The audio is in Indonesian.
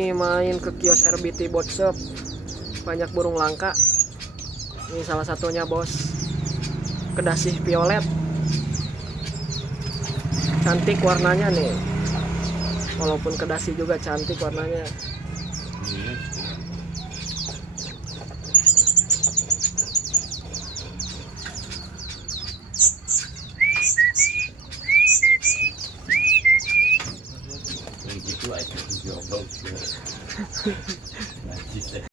Ini main ke kios RBT Boat Shop, banyak burung langka. Ini salah satunya bos, kedasih violet, cantik warnanya nih. Walaupun kedasih juga cantik warnanya. Gitu aja jomblo. Najis deh.